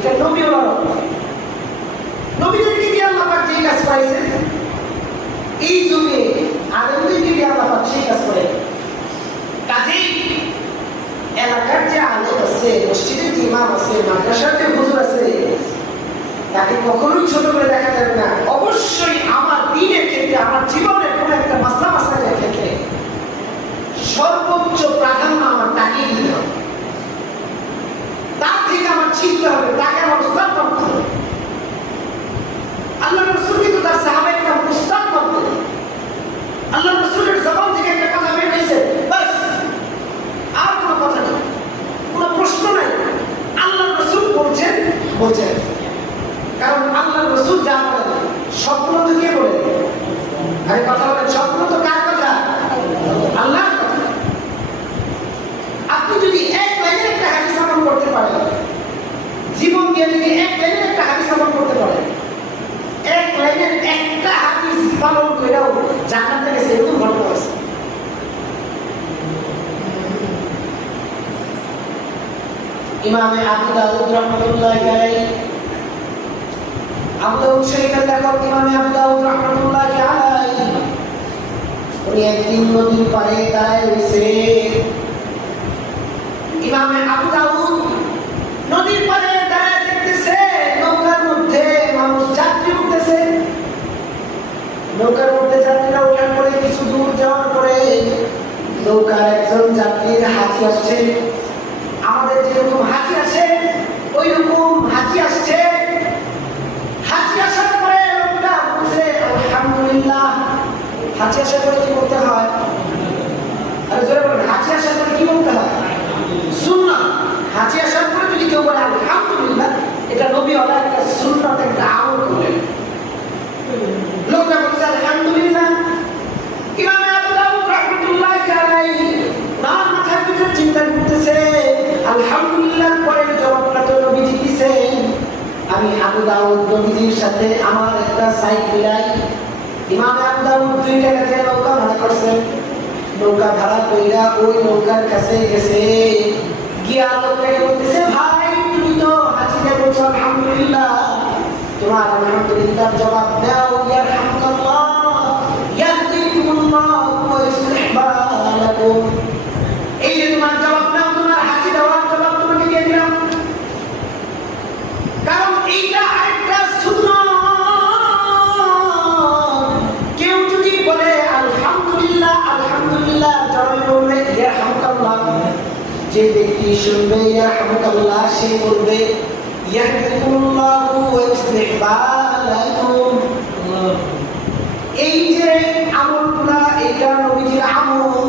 এটা নবী ওরা নবীদেরকে দিয়ে আল্লাহ পাক যে কাজ করাইছেন এই যুগে আলেমদেরকে দিয়ে আল্লাহ পাক সেই কাজ করে। কাজেই এলাকার যে আলেম আছে, মসজিদের যে ইমাম আছে, মাদ্রাসার যে হুজুর আছে, তাকে কখনোই ছোট করে দেখা যাবে না। অবশ্যই আমার দ্বীনের ক্ষেত্রে, আমার জীবনের কোনো একটা মাসলা মাসাইলের ক্ষেত্রে সর্বোচ্চ প্রাধান্য আমার তাকেই দিতে হবে। তার থেকে আমার শিখতে হবে, তাকে আমার উস্তাদ মানতে হবে। আল্লাহ রাসূল কিন্তু তার সাহাবায়ে কেরাম উস্তাদ মানতেন। আল্লাহ রাসূলের জবান থেকে একটা কথা বের হয়েছে, বাস, আর কোনো কথা নেই, কোনো প্রশ্ন নাই। আল্লাহ রাসূল বলছেন বলছেন, কারণ আল্লাহ রাসূল যা বলেন স্বপ্ন তো কে বলে? আরে কথা বলেন, স্বপ্ন তো কার কথা? আল্লাহর কথা। আপনি যদি এক লাইনের একটা হাদিস আমল করতে পারেন, জীবন দিয়ে যদি এক লাইনের একটা হাদিস আমল করতে পারেন, এক লাইনের একটা হাদিস পালন করেও জান্নাতে গেছে, এরকম ঘটনা আছে। ইমাম আবু দাউদ রাহমাতুল্লাহি আলাইহি, আবু দাউদ শরীফের লেখক ইমাম আবু দাউদ রাহমাতুল্লাহি আলাইহি, উনি একদিন নদীর পাড়ে দাঁড়ায় রয়েছে। ইমাম আবু দাউদ নদীর পাড়ে দাঁড়ায় দেখতেছে নৌকার মধ্যে মানুষ যাত্রী উঠতেছে। নৌকার মধ্যে যাত্রীরা ওঠার পরে কিছু দূর যাওয়ার পরে নৌকার একজন যাত্রীর হাতি আসছে। আমাদের যেরকম হাতি আসে ওই রকম হাতি আসছে। হাতি আসার পরে লোকটা বলছে আলহামদুলিল্লাহ। হাতি আসার পরে কি করতে হয়? আরে জোরে বলেন, হাতি আসার পরে কি করতে হয়? সুন্নাত। হাতি আসার পরে যদি কেউ বলে আলহামদুলিল্লাহ, এটা নবী ওয়ালা একটা সুন্নাত, একটা আমল করলেন। লোকটা বলছে আলহামদুলিল্লাহ। ইমাম আবু দাউদ রাহমাতুল্লাহি আলাইহি তার মাথার ভিতরে চিন্তা করতেছে, আলহামদুলিল্লাহ পরের জবাবটা তো নবীজি দিয়েছেন। আমি আবু দাউদ নবীজির সাথে আমার একটা সাইড মিলাই। ইমাম আবু দাউদ 2 টাকা দিয়ে নৌকা ভাড়া করছেন। নৌকা ভাড়া কইরা ওই নৌকার কাছে গেছে, গিয়া লোকটাকে বলতেছে, ভাই তুমি তো হাজিকে বলছো আলহামদুলিল্লাহ, তোমার আলহামদুলিল্লাহ জবাব দাও, ইয়ারহামুকাল্লাহ ইয়াহদিকুমুল্লাহ ওয়া ইউসলিহ বালাকুম। এই যে তোমার জবাব দাও, তোমার হাজি দেওয়ার জবাব তোমাকে দিয়ে দিলাম। কারণ এইটা একটা সুন্নাত। কেউ যদি বলে আলহামদুলিল্লাহ আলহামদুলিল্লাহ জবাবে বলবে ইয়ারহামুকাল্লাহ, যে ব্যক্তি শুনবে ইয়ারহামুকাল্লাহ সে বলবে ইয়াহদিকুমুল্লাহ ওয়া ইউসলিহ বালাকুম। এই যে আমলগুলা, এটা নবীজির আমল।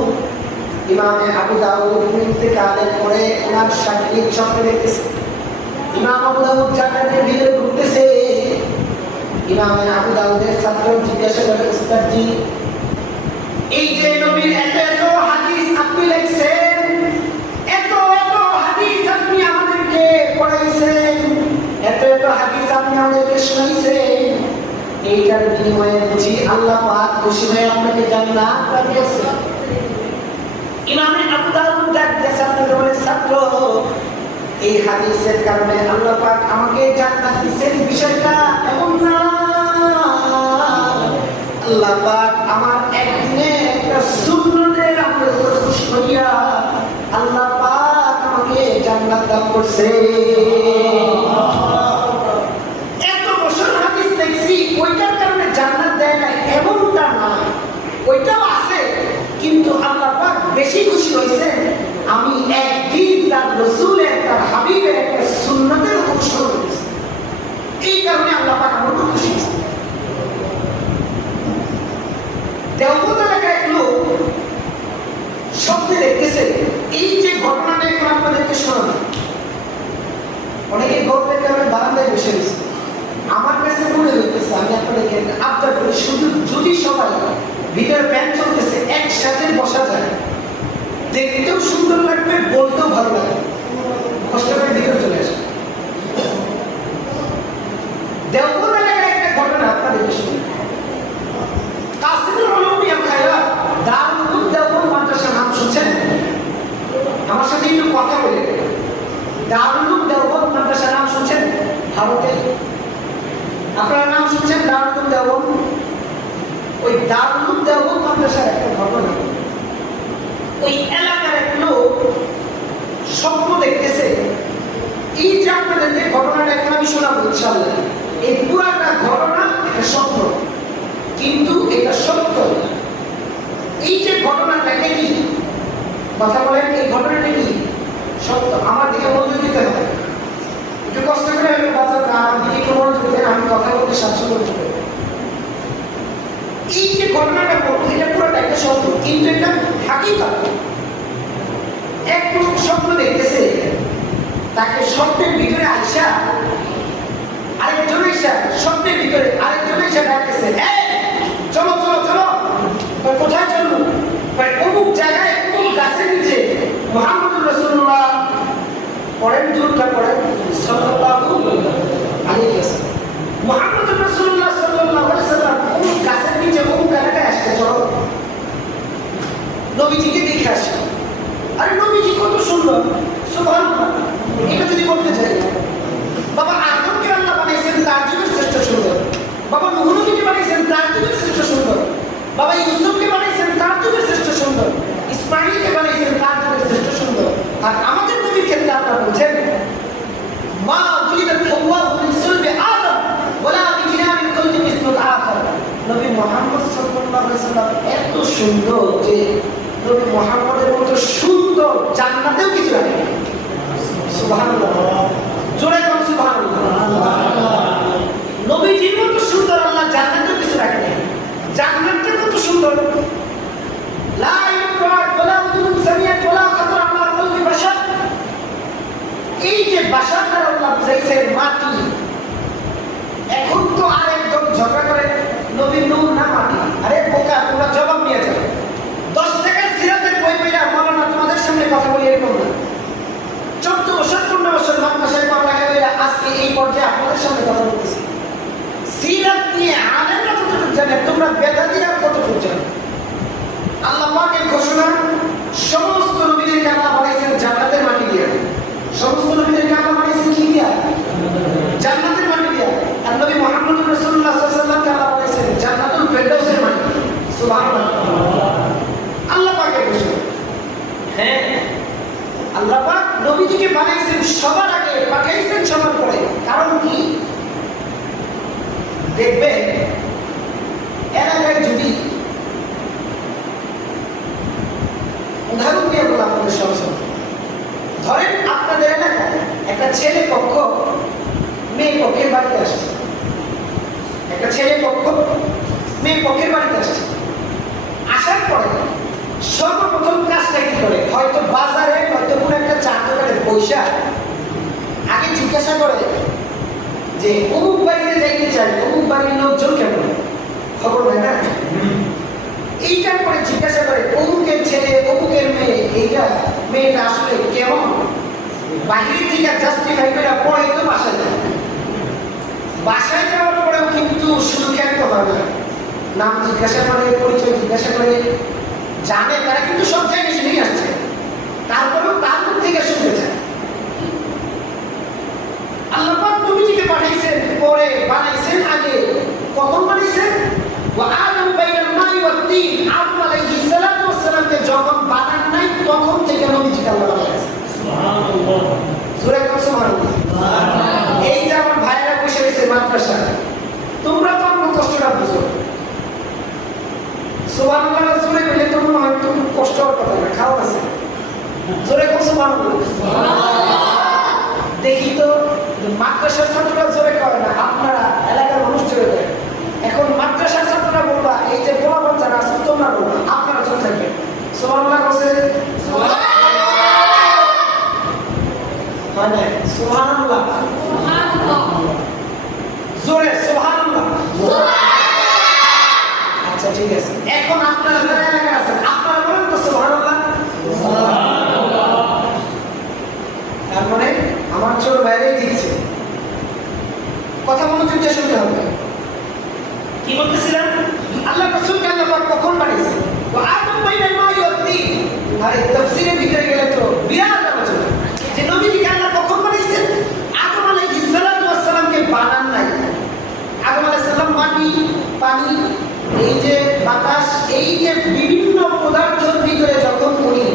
ইমাম আবু দাউদ ইন্তেকালের পরে ওনার শাগির্দ স্বপ্নে দেখতেছে। ইমাম আবু দাউদ জান্নাতের ভিতরে ঘুরতেছে। ইমাম আবু দাউদের ছাত্র জিজ্ঞাসা করে, উস্তাদ জি, এই যে নবীর এত এত হাদিস আপনি লিখছেন, এত এত হাদিস আপনি আমাদেরকে পড়াইছেন, এত এত হাদিস আপনি আমাদেরকে শোনাইছেন, এইটার বিনিময়ে বুঝি আল্লাহ পাক খুশি হয়ে আপনাকে জান্নাত দান করেছেন। ইমাম আবু দাউদ দেখতেছে আপনাদের বলে, ছাত্র, এই হাদিসের কারণে আল্লাহ পাক আমাকে জান্নাত দিয়েছেন বিষয়টা এমন না। আল্লাহ পাক আমার একদিনে একটা সুন্নতের আমলের উপর খুশি হইয়া আল্লাহ পাক আমাকে জান্নাত দান করছে। এত বছর হাদিস দেখছি, ওইটার কারণে জান্নাত দেয় না এমনটা না, ওইটাও আছে, কিন্তু আল্লাহ পাক বেশি খুশি হয়েছেন আমি একদিন তার রাসূলের, তার হাবিবের একটা সুন্নতের অনুসরণ করেছি। এই কারণে আল্লাহ পাক আমার খুশি হয়েছেন। দেওবন্দ এলাকায় এক লোক স্বপ্নে দেখতেছে, এই যে ঘটনাটা এখন আপনাদেরকে শোনাবো। অনেকে গল্পের কারণে বারান্দায় বসে রয়েছে। আমার কাছে মনে হইতেছে আমি আপনাদেরকে আবদার করি, শুধু যদি সবাই ভিতরে ফ্যান চলতেছে একসাথে বসা যায়, দেখতেও সুন্দর লাগবে, বলতেও ভালো লাগবে। কষ্ট করে ভিতরে চলে আসে। দেওবন্দ এলাকায় একটা ঘটনা আপনাদেরকে শুনি। কাসিমুল উলুম ওয়াল খায়রাত দারুল উলুম দেওবন্দ মাদ্রাসার নাম শুনছেন? আমার সাথে একটু কথা বলে। দারুল উলুম দেওবন্দ মাদ্রাসার নাম শুনছেন? ভারতে আপনারা নাম শুনছেন দারুল দেওবন্দ। ওই দারুল দেওবন্দ মাদ্রাসার একটা ঘটনা, ওই এলাকার এক লোক স্বপ্ন দেখতেছে। এই যে আপনাদের যে ঘটনাটা এখন আমি শোনাবো ইনশাআল্লাহ, এই পুরাটা ঘটনা একটা স্বপ্ন, কিন্তু এটা সত্য। এই যে ঘটনাটা এটা কি কথা বলেন, এই ঘটনাটা কি সত্য? আমার দিকে মনোযোগ দিতে হবে, একটু কষ্ট করে আমি বাজার আমার দিকে একটু মনোযোগ দেন, আমি কথা বলতে স্বাচ্ছন্দ্য করতে পারি। এই যে ঘটনাটা বলবো এটা পুরোটা একটা সত্য, কিন্তু এটা হাকিকত। এক লোক স্বপ্ন দেখতেছে, তাকে স্বপ্নের ভিতরে আইসা আরেকজন আইসা স্বপ্নের ভিতরে আরেকজন আইসা ডাকতেছে, চলো চলো চলো। কোথায় চলবো? অমুক জায়গায় অমুক গাছের নিচে মুহাম্মদুর রাসূলুল্লাহ পড়েন, দুরূদটা পড়েন সাল্লাল্লাহু আলাইহি ওয়াসাল্লাম। মুহাম্মদুর রাসূলুল্লাহ সাল্লাল্লাহু আলাইহি ওয়াসাল্লাম অমুক গাছের নিচে অমুক এলাকায় আসছে, চলো নবীজিকে দেখে আসি। আরে নবীজি কত সুন্দর, সুবহানাল্লাহ। এটা যদি বলতে চাই, বাবা আদমকে আল্লাহ বানিয়েছেন তার যুগের শ্রেষ্ঠ সুন্দর, বাবা নূহ নবীকে বানিয়েছেন তার যুগের শ্রেষ্ঠ সুন্দর, বাবা ইউসুফকে বানিয়েছেন তার যুগের শ্রেষ্ঠ সুন্দর, ইসমাঈলকে বানিয়েছেন তার যুগের শ্রেষ্ঠ সুন্দর। আর আমাদের নবীর ক্ষেত্রে আপনারা বলছেন মা উলিদাত হাওয়া মিন সুলবি আদম ওয়ালা বিজিনাবিল কলবি মিসলুল আখর। নবী মুহাম্মদ সাল্লাল্লাহু আলাইহি ওয়াসাল্লাম এত সুন্দর যে নবী মুহাম্মদের মতো সুন্দর জান্নাতেও কিছু রাখে। সুবহানাল্লাহ, জোরে বলুন সুবহানাল্লাহ। নবীজির মতো সুন্দর আল্লাহ জান্নাতেও কিছু রাখে। জান্নাতটা কত সুন্দর, লা ইউরাদ ওয়ালা উদুন সামিয়াত ওয়ালা খাতর আলা কলবি বাশার। এই যে বাশারটা আল্লাহ বুঝাইছেন মাটি। এখন তো আরেকজন ঝগড়া করে নবী নূর না মাটি। আরে বোকা, তোমরা জবাব নিয়ে যাও। 10 টাকার সিরাতের বই পড়া মাওলানা তোমাদের সামনে কথা বলি এরকম না। 14 বছর 15 বছর মাদ্রাসায় পড়ালেখা করে আজকে এই পর্যায়ে আপনাদের সামনে কথা বলতেছি। সিরাত নিয়ে আলেমরা কতটুকু জানে, তোমরা বেদাতিরা কতটুকু জানো? আল্লাহ পাকের ঘোষণা, সমস্ত নবীদেরকে আল্লাহ বানাইছেন জান্নাতের মাটি দিয়ে। সমস্ত নবীদেরকে আল্লাহ বানাইছেন কি দিয়া? জান্নাতের মাটি দিয়া। আর নবী মুহাম্মদুর রাসূলুল্লাহ সাল্লাল্লাহু আলাইহি ওয়াসাল্লামকে আল্লাহ বানাইছেন জান্নাতুল ফেরদাউসের মাটি। সুবহানাল্লাহ, আল্লাহ পাকের ঘোষণা। হ্যাঁ, আল্লাহ পাক নবীজিকে বানাইছেন সবার আগে, পাঠাইছেন সবার পরে। কারণ কি? দেখবেন এলাকায় যদি উদাহরণ দিয়ে বললাম আপনাদের সহজ, ধরেন আপনাদের এলাকায় একটা ছেলে পক্ষ মেয়ে পক্ষের বাড়িতে আসছে, একটা ছেলে পক্ষ মেয়ে পক্ষের বাড়িতে আসছে। আসার পরে সর্বপ্রথম কাজটা কি করে? হয়তো বাজারে হয়তো কোনো একটা চা দোকানে পয়সা আগে জিজ্ঞাসা করে যে অমুক বাড়িতে যাইতে চাই, অমুক বাড়ির লোকজন কেমন, খবর নেয় না? এইটার পরে জিজ্ঞাসা করে অমুকের ছেলে অমুকের মেয়ে, এইটা মেয়েটা আসলে কেমন। বাহির থেকে জাস্টিফাই করে পরে তো বাসায় যায়। বাসায় যাওয়ার পরেও কিন্তু শুধু খেলতে হবে না, নাম জিজ্ঞাসা করে, পরিচয় জিজ্ঞাসা করে, জানে তারা কিন্তু সব জায়গায় শুনেই আসছে, তারপরেও তার মুখ থেকে শুনতে চায়। আল্লাহ পাক নবীজিকে পাঠাইছেন পরে, বানাইছেন আগে। কখন বানাইছেন? ওয়া আদম বাইনাল মাই ওয়াত তিন। আদম আলাইহিস সালাতু ওয়াস সালামকে যখন বানান নাই তখন থেকে নবীজিকে আল্লাহ বানাইছেন। সুবহানাল্লাহ, সূরা সুবহানাল্লাহ। এই যে আমার ভাইরা বসে রয়েছে মাদ্রাসায়, তোমরা তো আমার কষ্টটা বুঝো। সুবহানাল্লাহ জোরে বলে তো মনে হয় খুব কষ্ট হওয়ার কথা না, খাওয়া আছে। জোরে কোন সুবহানাল্লাহ। দেখি তো মাদ্রাসার ছাত্ররা জোরে করে না, আপনারা এলাকার মানুষ জোরে করে। এখন মাদ্রাসার ছাত্ররা বলবা, এই যে পোলাপান যারা আছে তোমরা বলবা, আপনারা চলে থাকবেন। সুবহানাল্লাহ বলছে, হয় না? সুবহানাল্লাহ, জোরে সুবহানাল্লাহ। আচ্ছা ঠিক আছে, এখন আপনারা যারা এলাকায় আছেন আপনারা বলেন তো সুবহানাল্লাহ। তার মানে আমার ছোট বাইরেই দিচ্ছে কথা, মনোযোগ দিয়ে শুনতে হবে। কি বলতেছিলাম? আল্লাহ রাসূলকে আল্লাহ পাক কখন বানিয়েছেন? ওয়া আদম বাইনাল মাই ওয়াত তিন। আরে তাফসীরের ভিতরে গেলে তো বিরাট আলোচনা যে নবীজিকে আল্লাহ কখন বানিয়েছেন? আদম আলাইহিস সালাতু ওয়াস সালাম পানি, এই যে বাতাস, এই যে বিভিন্ন পদার্থের ভিতরে যখন উনি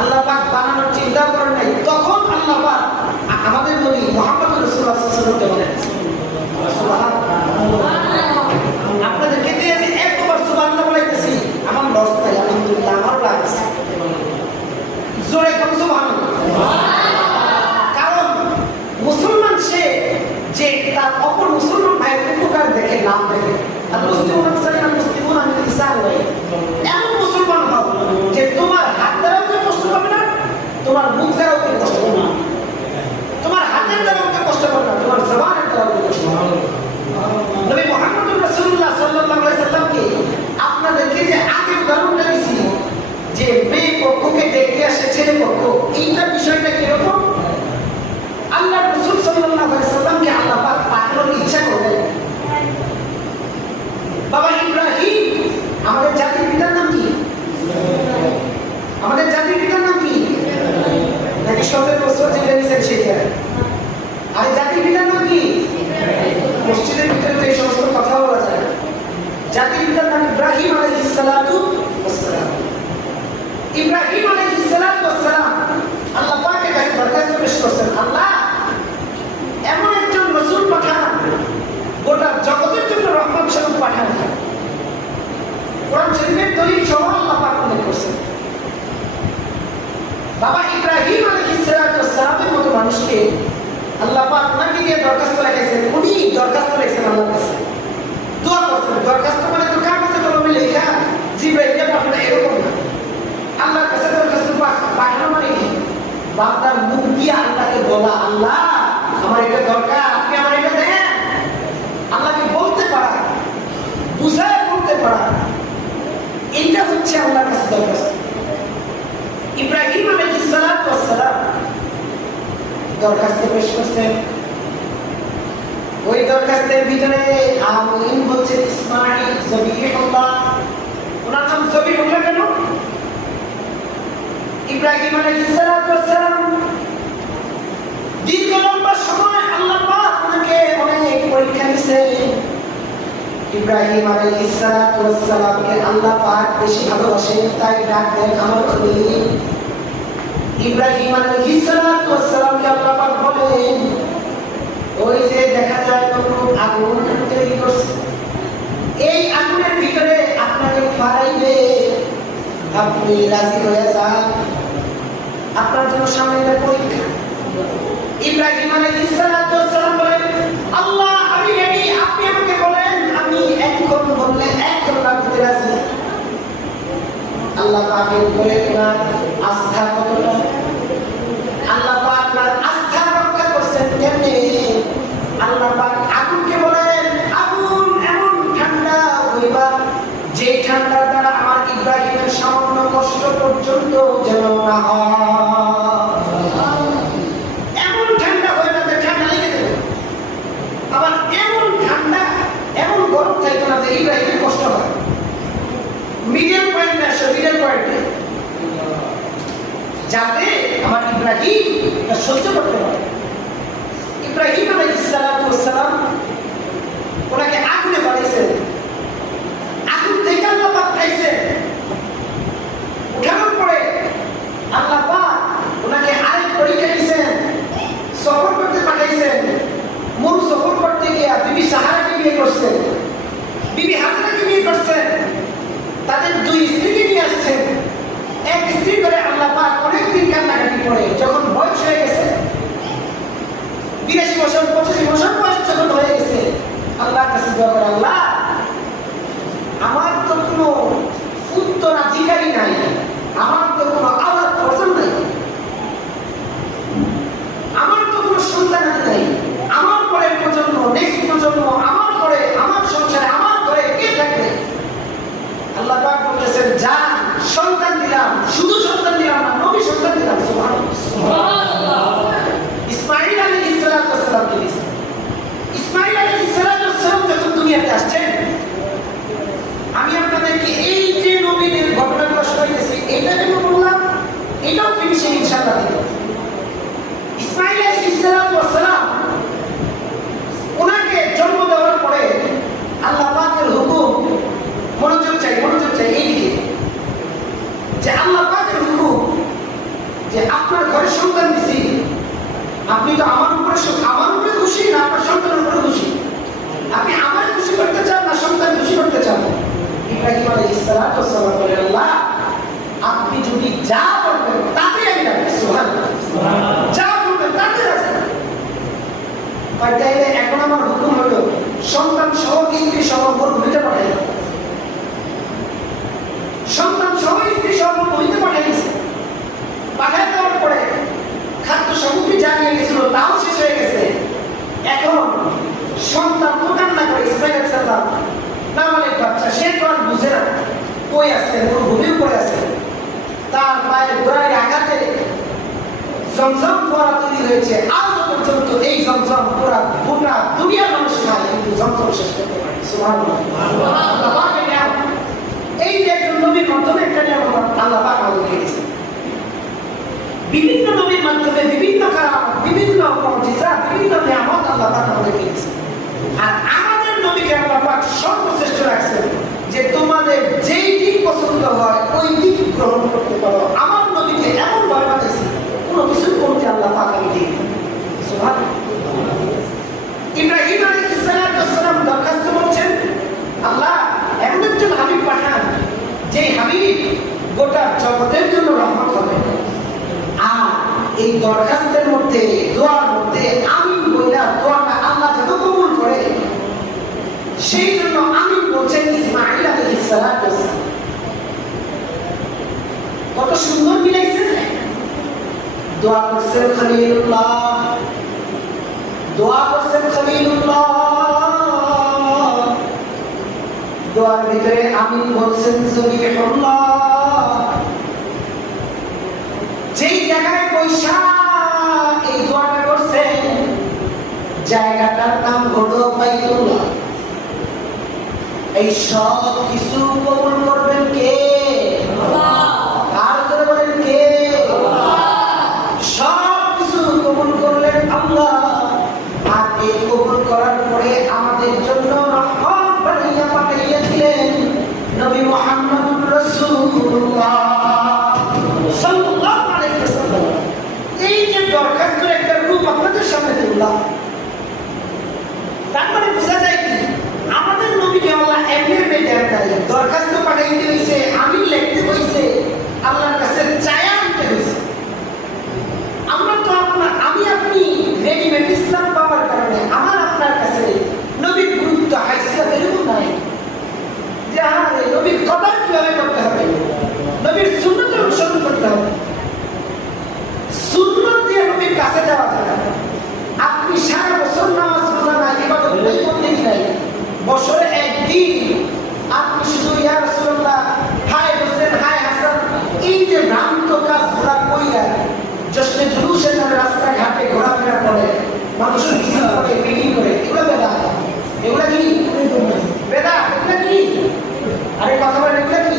আল্লাহ পাক বানানোর চিন্তা করেন নাই, তখন আল্লাহ পাক আমাদের নবী মুহাম্মদ রাসূলুল্লাহ সাল্লাল্লাহু আলাইহি ওয়াসাল্লামকে বলেন আপনাদেরকে দিয়ে যে একবার সুবহানাল্লাহ বলাইতেছি আমার লস নাই, আলহামদুলিল্লাহ আমার লাগছে জোরে কোন সুবহানাল্লাহ। কারণ মুসলমান সে যে তার অপর মুসলমান ভাইয়ের উপকার দেখে, লাভ দেখে। আর মুসলিমুন সালিমান মুসলিমুন আমি ইনসান হই, এমন মুসলমান হও যে তোমার হাত দ্বারাও কেউ কষ্ট পাবে না, তোমার মুখ দ্বারাও কেউ কষ্ট পাবে না, তোমার হাতের দ্বারাও কেউ কষ্ট পাবে না, তোমার জবানের দ্বারাও কেউ কষ্ট পাবে না। নবী মুহাম্মদ রাসূলুল্লাহ সাল্লাল্লাহু আলাইহি সাল্লামকে আপনাদেরকে যে আগে উদাহরণটা দিয়েছি যে মেয়ে পক্ষকে দেখতে আসে ছেলে পক্ষ, এইটা বিষয়টা কিরকম? আল্লাহ রাসূল সাল্লাল্লাহু আলাইহি সাল্লামকে আল্লাহ পাক পাঠানোর ইচ্ছা করলেন। বাবা ইব্রাহিম, আমাদের জাতির পিতার নাম কি? আমাদের জাতির পিতার নাম কি? নাকি 17 বছর জেলে নিয়েছেন সেটা? আর জাতির পিতার নাম কি? মসজিদের ভিতরে তো এই সমস্ত কথা বলা যায়। জাতির পিতার নাম ইব্রাহিম আলাইহিস সালাতু ওয়াস সালাম। ইব্রাহিম আলাইহিস সালাতু ওয়াস সালাম আল্লাহ পাকের কাছে দরখাস্ত পেশ করছেন, আল্লাহ এমন একজন রাসূল পাঠান, গোটা জগতের জন্য রহমত স্বরূপ পাঠান। কোরআন শরীফের দলিল সহ আল্লাহ পাক উল্লেখ করছেন। বাবা ইব্রাহিম আলাইহিস সালাতু ওয়াস সালামের মতো মানুষকে আল্লাহ পাক ওনাকে দিয়ে দরখাস্ত রেখেছেন, উনি দরখাস্ত রেখেছেন আল্লাহর কাছে, দোয়া করছেন। দরখাস্ত মানে তো কাগজে কলমে লেখা জিবরাইলকে পাঠানো এরকম না। আল্লাহর কাছে দরখাস্ত পাঠানো মানে কি? বান্দার মুখ দিয়ে আল্লাহকে বলা, আল্লাহ আমার এটা দরকার, আপনি আমার এটা দেন। আল্লাহকে বলতে পারা, বুঝায় বলতে পারা, এইটা হচ্ছে আল্লাহর কাছে দরখাস্ত। ইব্রাহিম আলাইহিস সালাতু ওয়াস সালাম দরখাস্ত পেশ করছেন। ওই দরখাস্তের ভিতরে আমিন বলছে ইসমাঈল জবিহুল্লাহ। ওনার নাম জবিহুল্লাহ কেন? ইব্রাহিম আলাইহিস সালাতু ওয়াস সালাম দীর্ঘ লম্বা সময় আল্লাহ পাক ওনাকে অনেক পরীক্ষা দিয়েছে। ইব্রাহিম আলাইহিস সালাতু ওয়াস সালামকে আল্লাহ পাক বেশি ভালোবাসেন, তাই ডাক দেন আমার খলিল। ইব্রাহিম আলাইহিস সালাতু ওয়াস সালামকে আল্লাহ পাক বলেন, ওই যে দেখা যায় আগুন তৈরি করছে, এই আগুনের ভিতরে আপনাকে ফারাইবে, আপনি রাজি হয়ে যান, আপনার জন্য সামনে একটা পরীক্ষা। ইব্রাহিম আলাইহিস সালাতু ওয়াস সালাম বলেন, আল্লাহ আমি রেডি, আপনি আমাকে বলেন, আমি এখন বললে এখন রাখতে রাজি। আল্লাহ পাকের উপরে তোমার আস্থা কতটা? আল্লাহ পাক আপনার আস্থা রক্ষা করছেন কেমনে? আল্লাহ পাক আগুনকে বলেন, আগুন এমন ঠান্ডা হইবা যে ঠান্ডার দ্বারা আমার ইব্রাহিমের সামান্য কষ্ট পর্যন্ত যেন না হয়। এমন ঠান্ডা হইবা যে ঠান্ডা লেগে যাবে, আবার এমন ঠান্ডা এমন গরম থাকবে না যে ইব্রাহিমের কষ্ট হয়। মিডিয়াম পয়েন্টে আসো, মিডিয়াম পয়েন্টে, যাতে আমার ইব্রাহিম সহ্য করতে পারে। ইব্রাহিম আলাইহিস সালাতু ওয়াস সালাম ওনাকে আগুনে বাড়াইছেন, আগুন থেকে আল্লাহ পাক উঠাইছেন। উঠানোর পরে আল্লাহ পাক ওনাকে আরেক পরীক্ষা দিয়েছেন, সফর করতে পাঠাইছেন। মরু সফর করতে গিয়ে বিবি সাহারাকে বিয়ে করছেন, বিবি হাজরাকে বিয়ে করছেন, তাদের দুই স্ত্রীকে নিয়ে আসছেন। এক স্ত্রী করে আল্লাহ পাক অনেকদিন কান্নাকাটি করে, যখন বয়স হয়ে গেছে 82 বছর 85 বছর বয়স যখন হয়ে গেছে, আল্লাহর কাছে দোয়া করে, আল্লাহ আমার তো কোনো উত্তরাধিকারী নাই, আমার তো কোনো আওলাদ ফসল নাই, আমার তো কোনো সন্তান নাই, আমার পরের প্রজন্ম, নেক্সট প্রজন্ম, আমার পরে আমার সংসারে আমার ঘরে কে থাকবে? আল্লাহ পাক বলতেছেন, যা সন্তান দিলাম, শুধু সন্তান দিলাম না, নবী সন্তান দিলাম। সুবহানাল্লাহ। ইসমাঈল আলাইহিস সালাতু ওয়াস সালাম দিয়েছেন। ইসমাঈল আলাইহিস সালাতু ওয়াস সালাম যখন দুনিয়াতে আসছেন, আমি আপনাদেরকে এই যে নবীদের ঘটনাগুলো শোনাইতেছি, এটা কেন বললাম? এটাও ফিনিশিং ইনশাআল্লাহ দেব। ইসমাঈল আলাইহিস সালাতু ওয়াস সালাম ওনাকে জন্ম দেওয়ার পরে আল্লাহ সালাম বলেন, আল্লাহ আপনি যদি যা বলবেন তাতে আমি রাজি। সুবহানাল্লাহ, যা বলবেন তাতে রাজি। আর তাইলে এখন আমার হুকুম হলো সন্তান সহ স্ত্রী সহ মরুভূমিতে পাঠাই, সন্তান সহ স্ত্রী সহ মরুভূমিতে পাঠাই দিয়েছে। পাঠাই দেওয়ার পরে খাদ্য সামগ্রী জানিয়ে গেছিল, তাও শেষ হয়ে গেছে। এখন সন্তান তো কান্না করে, ইসমাইল সাল্লাম নাবালেক বাচ্চা, সে তো আর বুঝে না কই আছে, মরুভূমির উপরে আছে। তার পায়ের গোড়ায় আঘাতে জমজম ফোয়ারা তৈরি হয়েছে। আজ পর্যন্ত এই জমজম পুরা গোটা দুনিয়ার মানুষ খায়, কিন্তু জমজম শেষ করতে পারে। সুবহানাল্লাহ, এই যে একজন নবীর মাধ্যমে একটা নিয়ামত আল্লাহ পাক আমাদেরকে দিয়েছেন। বিভিন্ন নবীর মাধ্যমে বিভিন্ন কারামত, বিভিন্ন মুজিজা, বিভিন্ন নিয়ামত আল্লাহ পাক আমাদেরকে দিয়েছেন। আর আমাদের নবীকে আল্লাহ পাক সর্বশ্রেষ্ঠ রাখছেন যে তোমাদের যেই দিক পছন্দ হয় ওই দিক গ্রহণ করতে পারো। আমার নবীকে এমন ভয় পাঠাইছে, কোনো কিছু করতে আল্লাহ পাক আমি দিই। সুবহানাল্লাহ। ইব্রাহিম আলাইহিস সালাম দরখাস্ত করছেন, আল্লাহ এমন একজন হাবিব পাঠান যে হাবিব গোটা জগতের জন্য রহমত হবে। আর এই দরখাস্তের মধ্যে, দোয়ার মধ্যে আমিন বইলা দোয়াটা আল্লাহ যত কবুল করে, সেই জন্য আমিন বলছেন ইসমাঈল আলাইহিস সালাম। কত সুন্দর মিলাইছেন। দোয়া করছেন খলিলুল্লাহ, দোয়া করছেন খলিলুল্লাহ, দোয়ার ভিতরে আমিন বলছেন জবিহুল্লাহ। যেই জায়গায় পয়সা এই দোয়াটা করছেন, জায়গাটার নাম হলো বাইতুল্লাহ। এই সব কিছু কবুল করবেন কে? আল্লাহ। আর করে বলেন কে? আল্লাহ। সব কিছু কবুল করলেন আল্লাহ। আর এই কবুল করার পরে আমাদের জন্য রহমত বানাইয়া পাঠাইয়া দিলেন নবী মুহাম্মদুর রাসূলুল্লাহ সাল্লাল্লাহু আলাইহি ওয়াসাল্লাম। এই যে দরখাস্তের একটা রূপ আপনাদের সামনে তুললাম, তার মানে বোঝা যায় কি আমাদের নবীকে আল্লাহ এমনি দেন নাই, দরখাস্ত পাঠাইতে হইছে, আমিন লিখতে হইছে, আল্লাহর কাছে চায়া আনতে হইছে। আমরা তো আমি আপনি রেডিমেড ইসলাম পাওয়ার কারণে আমার আপনার কাছে নবীর গুরুত্ব হাইসিয়ত এরকম নাই যে আরে নবীর কদর কিভাবে করতে হবে, নবীর সুন্নত অনুসরণ করতে হবে। সুন্নত দিয়ে নবীর কাছে যাওয়া যায়। আপনি সারা বছর নামাজ রোজা নাই, ইবাদত নাই, করতে নাই, বছরে একদিন আপনি শুধু ইয়া রাসূলুল্লাহ, হায় হোসেন, হায় হাসান, এই যে ভ্রান্ত কাজগুলা কইরা জশ্নে জুলুসের নামে রাস্তাঘাটে ঘোরাফেরা করে, মানুষের মিছিল করে, মিটিং করে, এগুলো বেদাত। এগুলো কি বেদাত? এগুলো কি? আরে কথা বলেন, এগুলো কি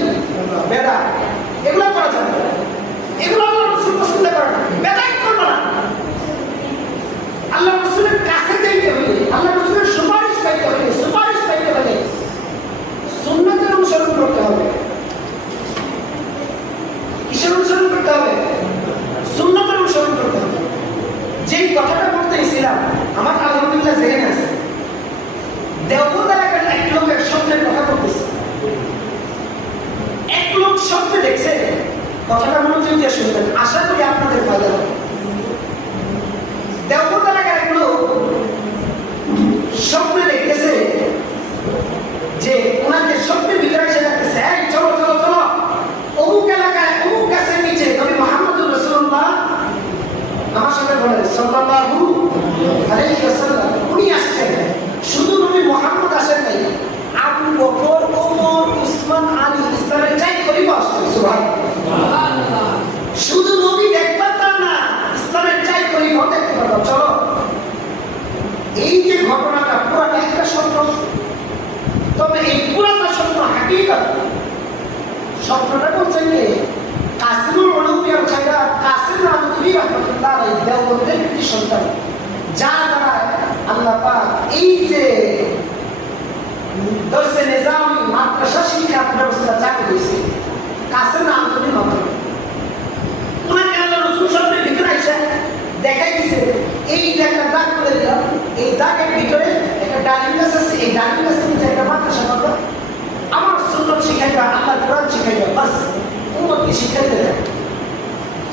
বেদাত? এগুলো করা যাবে না। এগুলো আল্লাহ রাসূল পছন্দ করে না, বেদাত করবে না। আল্লাহ রাসূলের কাছে যাইতে হইলে, আল্লাহ রাসূলের সুপারিশ পাইতে হইলে, সুপারিশ পাইতে হইলে সুন্নতের অনুসরণ করতে হবে। কিসের অনুসরণ করতে হবে? সুন্নতের অনুসরণ করতে হবে। যেই কথাটা বলতেছিলাম আমার আলহামদুলিল্লাহ জেনে আছে, দেওবন্দ এলাকার এক লোকের স্বপ্নের কথা বলতেছে। এক লোক স্বপ্নে দেখছে, কথাটা মনোযোগ দিয়ে শুনবেন, আশা করি আপনাদের ফায়দা হবে। দেওবন্দ এলাকার এক লোক স্বপ্নে দেখতেছে যে ওনাকে স্বপ্নের ভিতরে এসে ডাকতেছে, এই চলো চলো চলো, অমুক এলাকায় অমুক গাছের নিচে নবী মুহাম্মদুর রাসূলুল্লাহ, আমার সাথে বলেন সাল্লাল্লাহু আলাইহি ওয়াসাল্লাম, উনি আসছেন। শুধু নবী মুহাম্মদ আসেন নাই, আবু বকর, ওমর, উসমান, আলী, ইসলামের চাই খলিফা আসছেন। সুবহানাল্লাহ। শুধু নবী দেখবেন তা না, ইসলামের চাই খলিফা দেখতে পারবেন। চলো। এই যে ঘটনাটা পুরাটা একটা স্বপ্ন, তবে এই পুরাটা স্বপ্ন হাকিকত। স্বপ্নটা বলছেন যে কাসিমুল উলুম আল খায়রাত কাসিম নানতুবি রাহমাতুল্লাহ আলাইহি দেওবন্দের একটি সন্তান, যার দ্বারা আল্লাহ পাক এই যে দরসে নিজামি মাদ্রাসা শিক্ষা ব্যবস্থা চালু হয়েছে কাসিম নানতুবির মাধ্যমে। ওনাকে আল্লাহ রাসূল স্বপ্নের ভিতরে এসে দেখাই দিয়েছে, এই যে একটা দাগ করে দিলাম, এই দাগের ভিতরে একটা ডালিম গাছ আছে, এই ডালিম গাছের নিচে একটা মাদ্রাসা করবো, আমার সুন্নত শিখাইবা। আল্লাহ কোরআন শিখাইবে, বাস উম্মতকে শিক্ষা দিতে থাকে।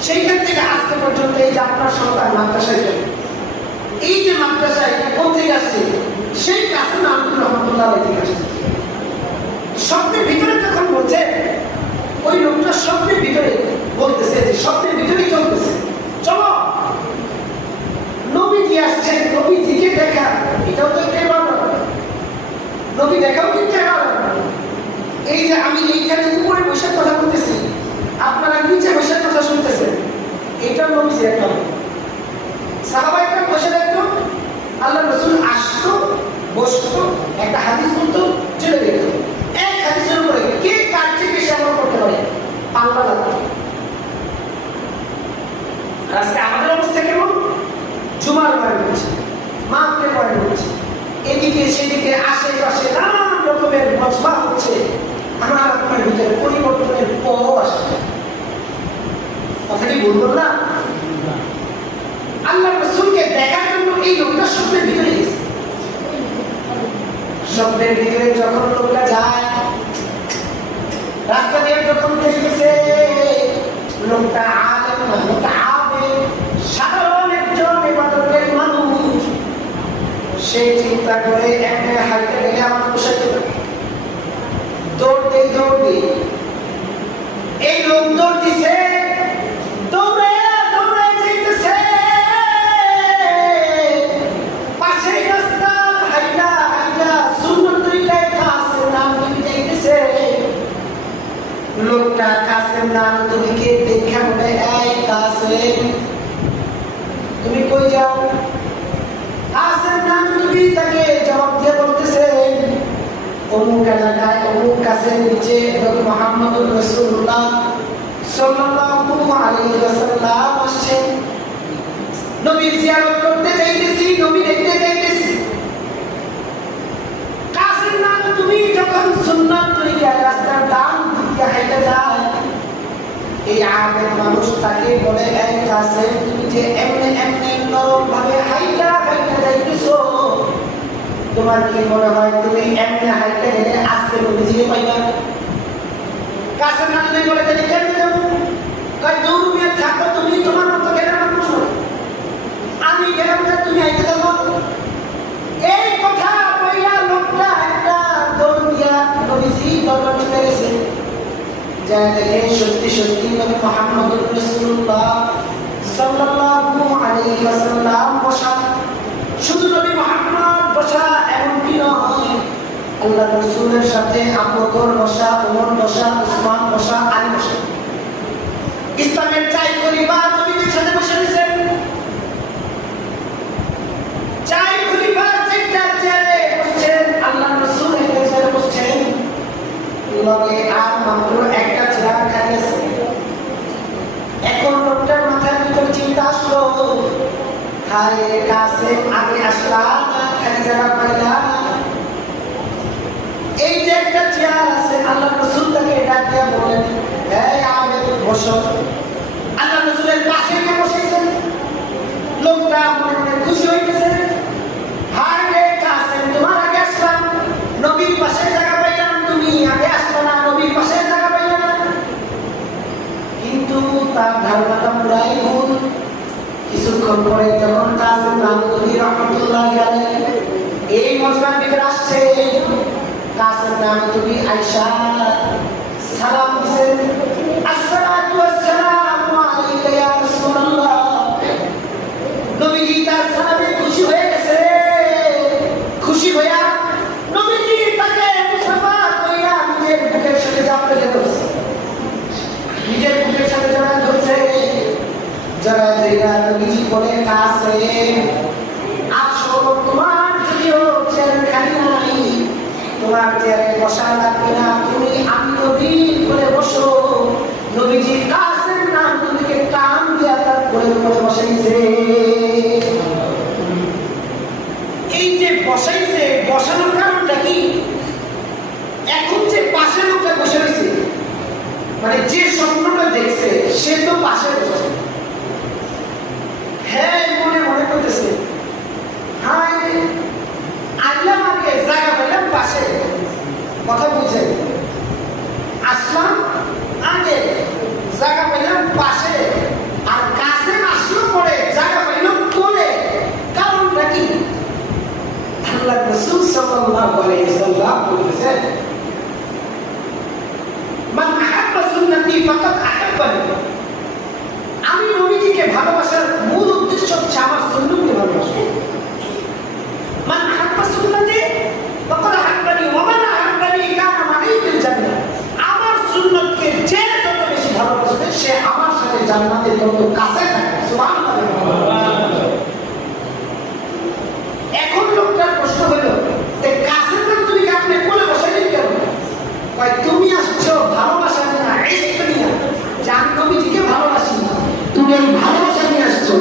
সেইখান থেকে আজকে পর্যন্ত এই যে আপনার সন্তান মাদ্রাসায় যাবে, এই যে মাদ্রাসায় কোন থেকে আসছে, সেই কাসেম আব্দুর রহমতুল্লাহ থেকে আসছে। স্বপ্নের ভিতরে যখন বলছে, ওই লোকটা স্বপ্নের ভিতরে বলতেছে, যে স্বপ্নের ভিতরেই চলতেছে, চলো নবীজি আসছেন, নবীজিকে দেখা, এটাও তো একটা ইবাদত। নবী দেখাও কিন্তু ইবাদত। এই যে আমি এইখানে উপরে বসে কথা বলতেছি, আপনারা নিচে বসে কথা শুনতেছেন, এটাও নবীজি একটা। সাহাবায়ে কেরাম বসে থাকতো, আল্লাহ রাসূল আসতো, বসতো, একটা হাদিস বলতো, চলে যেত। এক হাদিসের উপরে কে কার চেয়ে বেশি আমল করতে পারে, পাল্লা লাগতো। আজকে আমাদের অবস্থা কেমন? জুমার বয়ান হচ্ছে, মাহফিলের বয়ান হচ্ছে, এদিকে সেদিকে আশেপাশে নানান রকমের মজমা হচ্ছে, আমার আপনার ভিতরে পরিবর্তনের পরও আসছে। কথা কি বলবো না? আল্লাহ রাসূলকে দেখার জন্য এই লোকটা স্বপ্নের ভিতরে গেছে। স্বপ্নের ভিতরে যখন লোকটা যায়, রাস্তা দিয়ে যখন দেখতেছে লোকটা আলেম না, লোকটা আবেদ, সাধারণ একজন ইবাদতের মানুষ, সে চিন্তা করে এমনি হাইটে গেলে আমার পোষাইতে পারে, দৌড়তে দৌড়তে এই লোক দৌড় দিছে, দৌড়ে দৌড়ে যেতেছে, পাশে রাস্তা হাইটা হাইটা সুন্নত তরিকায় কাসেম নানতুবি যাইতেছে। লোকটা কাসেম নানতুবিকে দেখা বলে, এই কাসেম তুমি কই যাও? কাসেম নানতুবি তাকে জবাব দিয়ে বলতেছে, অমুক এলাকায় অমুক গাছের নিচে মুহাম্মদুর রাসূলুল্লাহ সাল্লাল্লাহু আলাইহি ওয়াসাল্লাম আসছেন, নবীর জিয়ারত করতে যাইতেছি, নবী দেখতে যাইতেছি। কাসেম নানতুবি যখন সুন্নাত তরিকায় রাস্তার ডান দিকে হাইটা যায়, এই আবেদ মানুষ তাকে বলে, এই কাসেম তুমি যে এমনি এমনি নরম ভাবে হাইটা হাইটা যাইতেছো, তোমার কি মনে হয় তুমি এমনি হাইটে গেলে আজকে নবীজিকে পাইবা? কাসেম নানতুবি বলে, তাহলে কেন যাবো? কয় দৌড় মিয়া থাকো, তুমি তোমার মতো কেন মানুষ, আমি গেলাম না, তুমি আইতে যাবো। এই কথা বইলা লোকটা একটা দৌড় দিয়া নবীজি দরবার চলে গেছে। যা দেখে সত্যি সত্যি নবী মুহাম্মদুর রাসূলুল্লাহ সাল্লাল্লাহু আলাইহি ওয়াসাল্লাম বসা। শুধু নবী মুহাম্মদ বসা এমনটি নয়, আল্লাহ রাসূলের সাথে আবু বকর বসা, ওমর বসা, উসমান বসা, আলী বসা। ইসলামের চাই খলিফা নবীর সাথে বসে আছেন। চাই খলিফা যেটা চেয়ারে বসছেন, আল্লাহ রাসূল একটা চেয়ারে বসছেন, লগে আর মাত্র একটা চেয়ার খালি আছে। এখন লোকটার মাথার ভিতর চিন্তা আসলো, হায় কাসেম আগে আসলা না, খালি জায়গা পাইলা। এই যে একটা চেয়ার আছে, আল্লাহ রাসূল তাকে ডাক দিয়া বলেন, এই আবেদ বসো। আল্লাহ রাসূলের পাশে কে বসেছেন? লোকটা মনে মনে খুশি হইতেছে, হায় রে কাসেম, তোমার আগে আসলাম, নবীর পাশে জায়গা পাইলাম, তুমি আগে আসলো না, নবীর পাশে জায়গা পাইলাম না। কিন্তু তার ধারণাটা পুরাই ভুল। কিছুক্ষণ পরে যখন কাসেম নানতুবি রাহমাতুল্লাহি আলাইহি এই মজমার ভিতরে আসছে, কাসেম নানতুবি আয়েশা সালাম দিয়েছেন, আসসালাতু ওয়াসসালামু আলাইকা ইয়া রাসূলুল্লাহ। নবীজি তার সালামে খুশি হয়ে গেছে। খুশি হইয়া নবীজি তাকে মুসাফা কইরা নিজের বুকের সাথে জড়িয়ে ধরছে, নিজের বুকের সাথে জড়িয়ে ধরছে। যারা যারা নবীজি বলে, কাসেম আসো, তোমার যদিও চেয়ার খালি নাই, তোমার চেয়ারে বসা লাগবে না, তুমি আমি নবী বলে বসো। নবীজি কাসেম নানতুবিকে কান দিয়া তার কোলে কোলে বসাইছে। এই যে বসাইছে, বসানোর কারণটা কি? এখন যে পাশে লোকটা বসে রয়েছে, মানে যে স্বপ্নটা দেখছে সে তো পাশে বসেছে। হ্যাঁ, মনে মনে করতেছে, হায় আল্লাহ আমাকে জায়গা পেলাম পাশে। কথা বুঝে আসলে ফাকাদ আহাব্বানি, আমি নবীজিকে ভালোবাসার মূল উদ্দেশ্য হচ্ছে আমার সুন্নতকে ভালোবাসা। মান আহাব্বা সুন্নতি ফাকাদ আহাব্বানি ওয়া মান আহাব্বানি কানা মাই ফিল জান্নাহ, আমার সুন্নতকে যে যত বেশি ভালোবাসবে সে আমার সাথে জান্নাতে তত কাছে থাকবে। সুবহানাল্লাহ। এখন লোকটার প্রশ্ন হলো, এই কাছে তো তুমি আপনি কোলে বসাইলেন কেন? ভাই তুমি আসছো ভালোবাসা নিয়ে, ইশক নিয়ে, যে আমি নবীজিকে ভালোবাসি, তুমি এই ভালোবাসা নিয়ে আসছো।